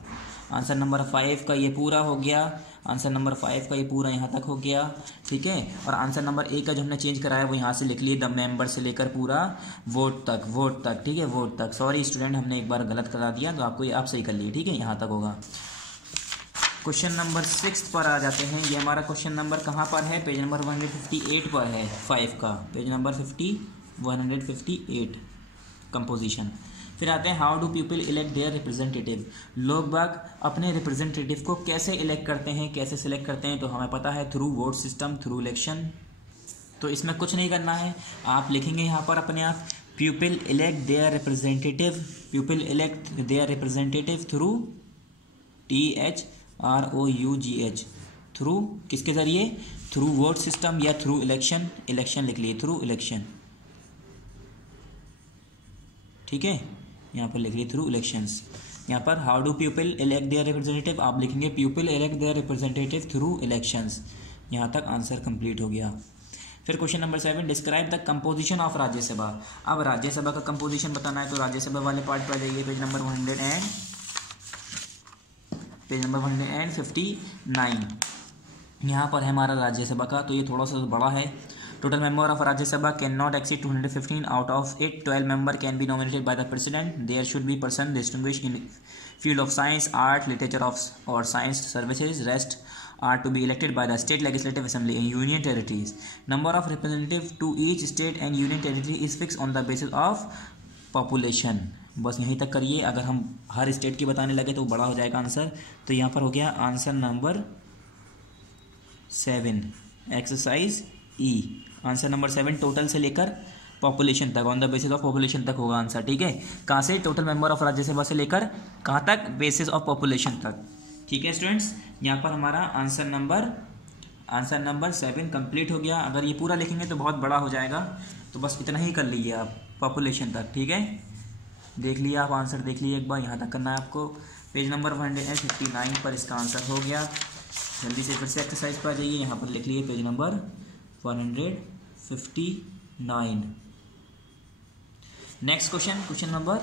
आंसर नंबर 5 का ये पूरा हो गया। आंसर नंबर 5 का ये पूरा यहाँ तक हो गया, ठीक है। और आंसर नंबर 1 का जो हमने चेंज कराया वो यहाँ से लिख लिए, द मेंबर से लेकर पूरा वोट तक, ठीक है, वोट तक। सॉरी स्टूडेंट, हमने एक बार गलत करा दिया, तो आपको ये आप सही कर लिए, ठीक है, यहाँ तक होगा। क्वेश्चन नंबर 6 पर आ जाते हैं। ये हमारा क्वेश्चन नंबर कहाँ पर है, पेज नंबर 158 पर है, 5 का, पेज नंबर 158 कंपोजिशन। फिर आते हैं, how do people elect their representative. लोग बाग अपने रिप्रेजेंटेटिव को कैसे इलेक्ट करते हैं, कैसे सिलेक्ट करते हैं, तो हमें पता है through vote system, through election. तो इसमें कुछ नहीं करना है, आप लिखेंगे यहाँ पर अपने आप, people elect their representative, people elect their representative through THROUGH, through किसके ज़रिए, थ्रू वोट सिस्टम या थ्रू इलेक्शन, इलेक्शन लिख लिए, थ्रू इलेक्शन, ठीक है। यहाँ पर लिख लिए थ्रू इलेक्शंस। यहाँ पर how do people elect their representative, आप लिखेंगे people elect their representative through elections. यहाँ तक आंसर कंप्लीट हो गया। फिर question number 7, describe the composition of Rajya Sabha. अब राज्यसभा का कंपोजिशन बताना है, तो राज्यसभा वाले पार्ट पर जाइए, पेज नंबर 159। यहाँ पर है हमारा राज्यसभा का, तो ये थोड़ा सा बड़ा है। Total member of Rajya Sabha can not exceed 215, out of it 12 member can be nominated by the president. There should be person distinguish in field of science, art, literature of और science services. Rest are to be elected by the state legislative assembly in union territories. Number of representatives to each state and union territory is fixed on the basis of population. बस यहीं तक करिए, अगर हम हर state की बताने लगे तो बड़ा हो जाएगा आंसर। तो यहाँ पर हो गया answer number 7, exercise E. Answer number 7 total से लेकर पॉपुलेशन तक, on the basis of population तक होगा आंसर, ठीक है। कहाँ से? टोटल मेंबर ऑफ राज्यसभा से लेकर कहाँ तक? बेसिस ऑफ पॉपुलेशन तक, ठीक है स्टूडेंट्स। यहाँ पर हमारा आंसर नंबर 7 कंप्लीट हो गया। अगर ये पूरा लिखेंगे तो बहुत बड़ा हो जाएगा, तो बस इतना ही कर लीजिए आप, पॉपुलेशन तक, ठीक है। देख लिया आप, आंसर देख लीजिए एक बार, यहाँ तक करना है आपको। पेज नंबर 159 पर इसका आंसर हो गया। जल्दी से फिर से एक्सरसाइज पर आ जाइए, यहाँ पर लिख लीजिए page number 159। Next question number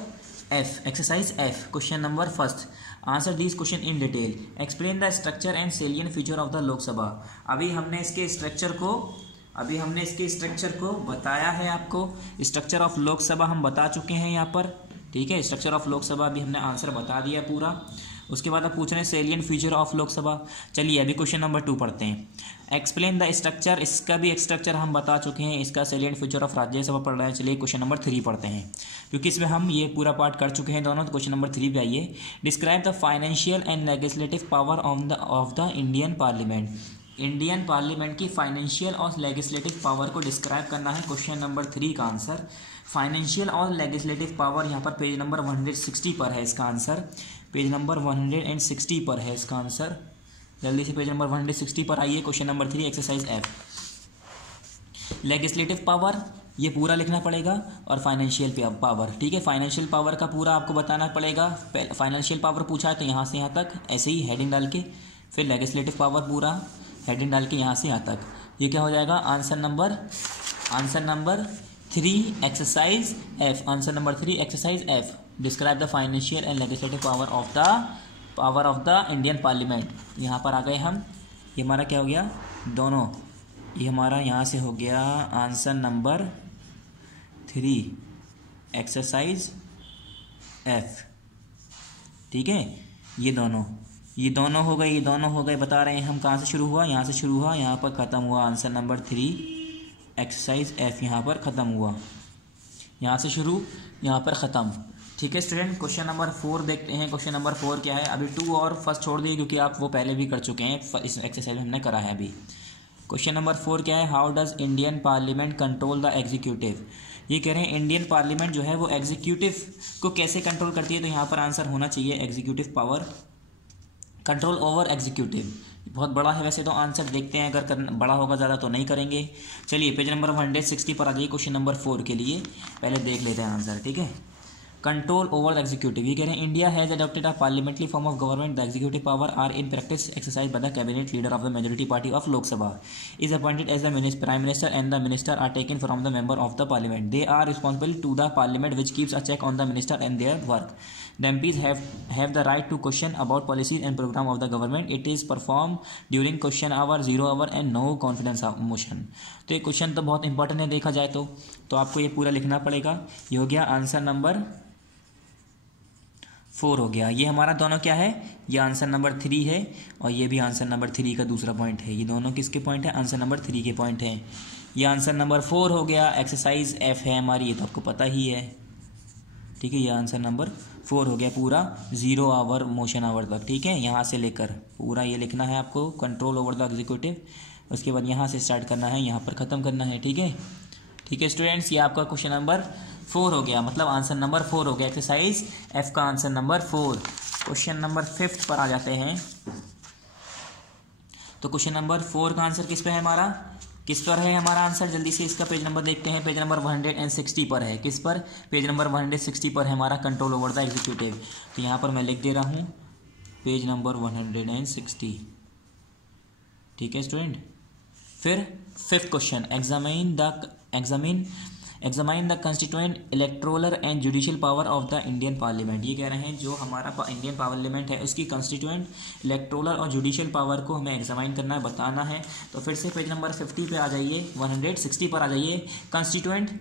F, exercise F, question number first. Answer this question in detail, explain the structure and सेलियन feature of the Lok Sabha. अभी हमने इसके स्ट्रक्चर को बताया है आपको। स्ट्रक्चर ऑफ लोकसभा हम बता चुके हैं यहाँ पर, ठीक है। स्ट्रक्चर ऑफ लोकसभा अभी हमने आंसर बता दिया पूरा। उसके बाद आप पूछ रहे हैं सेलियन फीचर ऑफ लोकसभा। चलिए अभी क्वेश्चन नंबर 2 पढ़ते हैं। एक्सप्लेन द स्ट्रक्चर, इसका भी स्ट्रक्चर हम बता चुके हैं। इसका सेलियन फीचर ऑफ राज्यसभा पढ़ रहे हैं। चलिए क्वेश्चन नंबर 3 पढ़ते हैं, क्योंकि इसमें हम ये पूरा पार्ट कर चुके हैं दोनों। तो क्वेश्चन नंबर 3 पे आइए। Describe the financial and legislative power of the Indian parliament. Indian parliament की फाइनेंशियल और लेजिस्लेटिव पावर को डिस्क्राइब करना है क्वेश्चन नंबर 3 का आंसर। फाइनेंशियल और लेजिस्लेटिव पावर यहाँ पर पेज नंबर 160 पर है इसका आंसर। पेज नंबर 160 पर है इसका आंसर। जल्दी से पेज नंबर 160 पर आइए। Question number 3 exercise F. Legislative power ये पूरा लिखना पड़ेगा, और फाइनेंशियल पावर, ठीक है। फाइनेंशियल पावर का पूरा आपको बताना पड़ेगा। फाइनेंशियल पावर पूछा है तो यहाँ से यहाँ तक ऐसे ही हेडिंग डाल के, फिर लेजिस्लेटिव पावर पूरा हेडिंग डाल के यहाँ से यहाँ तक। ये क्या हो जाएगा? Answer number 3 exercise F. Answer number 3 exercise F. Describe the financial and legislative power of the Indian parliament. यहाँ पर आ गए हम। ये हमारा क्या हो गया? दोनों। ये हमारा यहाँ से हो गया आंसर नंबर 3 एक्सरसाइज एफ, ठीक है। ये दोनों हो गए। बता रहे हैं हम कहाँ से शुरू हुआ, यहाँ से शुरू हुआ, यहाँ पर ख़त्म हुआ। आंसर नंबर 3 एक्सरसाइज एफ यहाँ पर ख़त्म हुआ। यहाँ से शुरू, यहाँ पर ख़त्म, ठीक है स्टूडेंट। क्वेश्चन नंबर 4 देखते हैं। क्वेश्चन नंबर 4 क्या है? अभी 2 और फर्स्ट छोड़ दिए, क्योंकि आप वो पहले भी कर चुके हैं, इस एक्सरसाइज में हमने करा है अभी। क्वेश्चन नंबर 4 क्या है? How does Indian parliament control the executive. ये कह रहे हैं इंडियन पार्लियामेंट जो है वो एग्जीक्यूटिव को कैसे कंट्रोल करती है। तो यहाँ पर आंसर होना चाहिए executive power, control over executive. बहुत बड़ा है वैसे तो आंसर, देखते हैं अगर बड़ा होगा ज़्यादा तो नहीं करेंगे। चलिए पेज नंबर 160 पर आ जाइए। क्वेश्चन नंबर 4 के लिए पहले देख लेते हैं आंसर, ठीक है। कंट्रोल ओवर द एग्जीक्यूटिव, ये कह रहे हैं India has adopted a parliamentary form of government. The executive power are in practice exercise by the cabinet leader of the majority party of Lok Sabha is appointed as the prime minister and the minister are taken from the member of the parliament. They are responsible to the parliament which keeps a check on the minister and their work. The MPs have the right to question about policies and program of the government. It is performed during question hour, 0 hour and no confidence motion. तो ये question तो बहुत important है देखा जाए तो आपको ये पूरा लिखना पड़ेगा। ये हो गया आंसर नंबर 4 हो गया। ये हमारा दोनों क्या है? ये आंसर नंबर 3 है, और ये भी आंसर नंबर 3 का दूसरा पॉइंट है। ये दोनों किसके पॉइंट है? आंसर नंबर 3 के पॉइंट है। ये आंसर नंबर 4 हो गया। एक्सरसाइज एफ है हमारी, ये तो आपको पता ही है, ठीक है। ये आंसर नंबर 4 हो गया पूरा, 0 आवर मोशन आवर तक, ठीक है। यहाँ से लेकर पूरा ये लिखना है आपको, कंट्रोल ओवर द एग्जीक्यूटिव। उसके बाद यहाँ से स्टार्ट करना है, यहाँ पर ख़त्म करना है, ठीक है। ठीक है स्टूडेंट्स, ये आपका क्वेश्चन नंबर 4 हो गया, मतलब आंसर नंबर 4 हो गया। एक्सरसाइज एफ का आंसर नंबर 4। क्वेश्चन नंबर 5 पर आ जाते हैं। तो क्वेश्चन नंबर 4 का आंसर किस पे है हमारा? किस पर है हमारा आंसर? जल्दी से इसका पेज नंबर देखते हैं। पेज नंबर 160 पर है। किस पर? पेज नंबर 160 पर है हमारा कंट्रोल ओवर द एग्जीक्यूटिव। तो यहाँ पर मैं लिख दे रहा हूँ पेज नंबर 160, ठीक है स्टूडेंट। फिर 5th question, examine the constituent electoral and judicial power of the Indian parliament. ये कह रहे हैं जो हमारा इंडियन पार्लियामेंट है उसकी कंस्टिट्यूएंट इलेक्टोरल और जुडिशियल पावर को हमें एग्जामिन करना है, बताना है। तो फिर से पेज नंबर 50 पे आ जाइए, 160 पर आ जाइए। कंस्टिट्यूएंट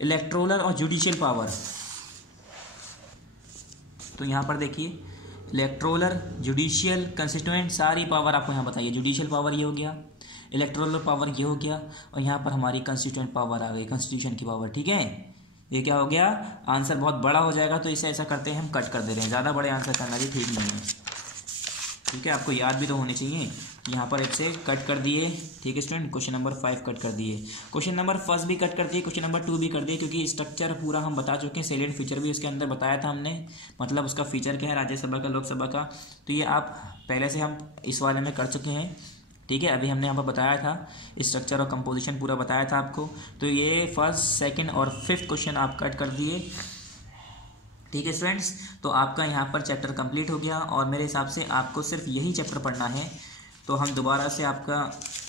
इलेक्टोरल और जुडिशियल पावर, तो यहाँ पर देखिए इलेक्टोरल, जुडिशियल, कंस्टिट्यूएंट, सारी पावर आपको यहाँ बताइए। जुडिशियल पावर ये हो गया, इलेक्टोरल पावर ये हो गया, और यहाँ पर हमारी कंस्टिट्यूएंट पावर आ गई, कॉन्स्टिट्यूशन की पावर, ठीक है। ये क्या हो गया? आंसर बहुत बड़ा हो जाएगा, तो इसे ऐसा करते हैं हम कट कर दे रहे हैं। ज़्यादा बड़े आंसर करना भी ठीक नहीं है, ठीक है, आपको याद भी तो होने चाहिए। यहाँ पर इससे कट कर दिए, ठीक है स्टूडेंट। क्वेश्चन नंबर 5 कट कर दिए, क्वेश्चन नंबर 1 भी कट कर दिए, क्वेश्चन नंबर 2 भी कर दिए, क्योंकि स्ट्रक्चर पूरा हम बता चुके हैं। सैलिएंट फीचर भी उसके अंदर बताया था हमने, मतलब उसका फीचर क्या है राज्यसभा का, लोकसभा का, तो ये आप पहले से हम इस वाले में कर चुके हैं। ठीक है, अभी हमने यहाँ पर बताया था स्ट्रक्चर और कंपोजिशन पूरा बताया था आपको। तो ये फर्स्ट, सेकंड और 5th क्वेश्चन आप कट कर दिए। ठीक है स्टूडेंट्स, तो आपका यहाँ पर चैप्टर कंप्लीट हो गया और मेरे हिसाब से आपको सिर्फ यही चैप्टर पढ़ना है। तो हम दोबारा से आपका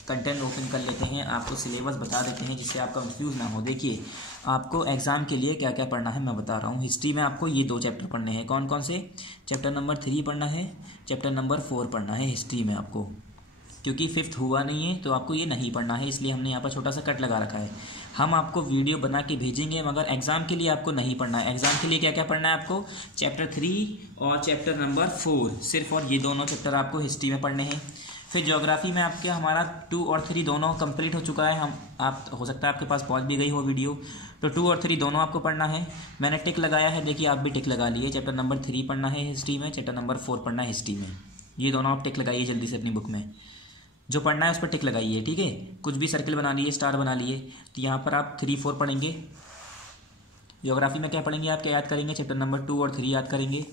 कंटेंट ओपन कर लेते हैं, आपको सिलेबस बता देते हैं जिससे आपका कंफ्यूज ना हो। देखिए, आपको एग्ज़ाम के लिए क्या क्या पढ़ना है मैं बता रहा हूँ। हिस्ट्री में आपको ये 2 चैप्टर पढ़ने हैं। कौन कौन से? चैप्टर नंबर 3 पढ़ना है, चैप्टर नंबर 4 पढ़ना है हिस्ट्री में आपको, क्योंकि 5th हुआ नहीं है तो आपको ये नहीं पढ़ना है, इसलिए हमने यहाँ पर छोटा सा कट लगा रखा है। हम आपको वीडियो बना के भेजेंगे, मगर एग्ज़ाम के लिए आपको नहीं पढ़ना है। एग्ज़ाम के लिए क्या क्या पढ़ना है आपको? चैप्टर 3 और चैप्टर नंबर 4 सिर्फ, और ये दोनों चैप्टर आपको हिस्ट्री में पढ़ने हैं। फिर ज्योग्राफी में आपके हमारा 2 और 3 दोनों कंप्लीट हो चुका है। आप हो सकता है आपके पास पहुँच भी गई हो वीडियो, तो 2 और 3 दोनों आपको पढ़ना है। मैंने टिक लगाया है, देखिए आप भी टिक लगा लिए। चैप्टर नंबर 3 पढ़ना है हिस्ट्री में, चैप्टर नंबर 4 पढ़ना है हिस्ट्री में। ये दोनों आप टिक लगाइए जल्दी से अपनी बुक में, जो पढ़ना है उस पर टिक लगाइए। ठीक है, कुछ भी सर्किल बना लिए, स्टार बना लिए। तो यहाँ पर आप 3, 4 पढ़ेंगे। ज्योग्राफी में क्या पढ़ेंगे? आप क्या याद करेंगे? चैप्टर नंबर 2 और 3 याद करेंगे।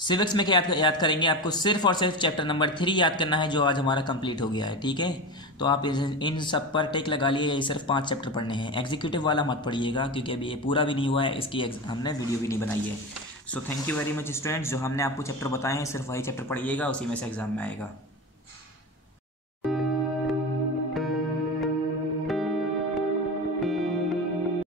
सिविक्स में क्या याद करेंगे? आपको सिर्फ और सिर्फ चैप्टर नंबर 3 याद करना है, जो आज हमारा कंप्लीट हो गया है। ठीक है, तो आप इन सब पर टिक लगा लिए। ये सिर्फ 5 चैप्टर पढ़ने हैं। एग्जीक्यूटिव वाला मत पढ़िएगा, क्योंकि अभी ये पूरा भी नहीं हुआ है, इसकी हमने वीडियो भी नहीं बनाई है। So thank you very much students, जो हमने आपको चैप्टर बताए हैं सिर्फ वही चैप्टर पढ़िएगा, उसी में से एग्जाम में आएगा।